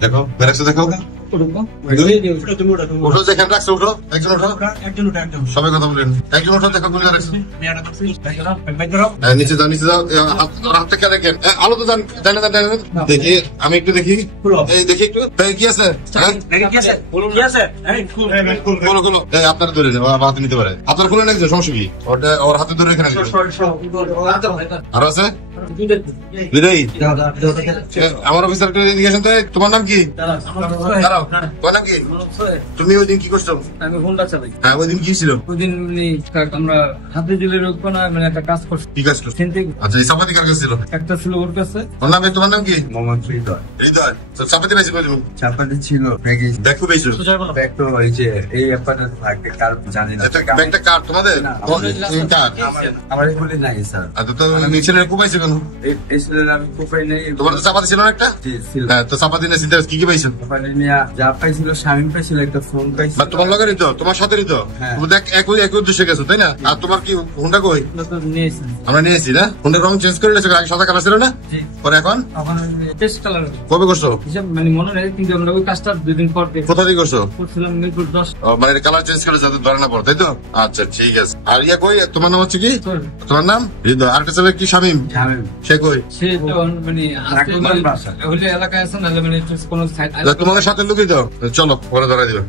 দেখো ব্যারাকসে দেখো উঠো যেখানে রাখছো উঠো একজন উঠো সবাই কথা বলেন একজন উঠো দেখো গুলি রাখছো নিচে যাও হাতটা কে রেখে আলো তো জানে দেখি আমি একটু দেখি এই দেখি একটু কি আছে আপনারা ধরে নেন হাতে নিতে পারে আপনার খুলে নাকি সমস্যা কি ওটা ওর হাতে ধরে রেখে নাকি আরো আছে আমার অফিসার তোমার নাম কি তোমার নাম কি তুমি ওই দিন কি করছো আমি হোন্ডা চালাই হ্যাঁ ওই দিন কি ছিল ওই দিন আমরা হাতে দিলে রোগ না মানে একটা কাজ করছি কি কাজ করছো আচ্ছা এই চাপাতি কার কাছে ছিল একটা ছিল ওর কাছে ওর নাম তোমার নাম কি মোহাম্মদ হৃদয় হৃদয় চাপাতি পাইছি বলি চাপাতি ছিল দেখো পেয়েছো ব্যাগ তো এই যে এই ব্যাপারটা থাকে কার জানি না ব্যাগটা কার তোমাদের কার আমার এগুলি নাই স্যার আচ্ছা তো নিচে কুপাইছো কেন এই ছিল আমি কোপাই নাই তোমার তো চাপাতি ছিল না একটা হ্যাঁ তো চাপাতি নিয়ে চিন্তা কি কি পাইছো চাপাতি নিয়ে যা পাইছিল শামিম পাইছিল একটা ফোন পাইছিল তোমার লগেরই তো তোমার সাথেই তো তুমি দেখ একই উদ্দেশ্যে গেছো তাই না আর তোমার কি হুন্ডা কই আমরা নিয়েছি না হুন্ডার রং চেঞ্জ করে নিয়েছো আগে সাদা কালার ছিল না পরে এখন টেস্ট কালার কবে করছো মানে মনে নেই কিন্তু আমরা ওই কাজটা দুদিন পর কোথা থেকে করছো করছিলাম মিরপুর 10 মানে কালার চেঞ্জ করে যাতে ধরে না পড়ে তাই তো আচ্ছা ঠিক আছে আর ইয়া কই তোমার নাম হচ্ছে কি তোমার নাম হৃদয় আর ছেলে কি শামিম সে কই সে মানে ওই এলাকায় আছে না মানে কোনো তোমাদের সাথে লুকিয়ে দাও চলো পরে ধরা দিবে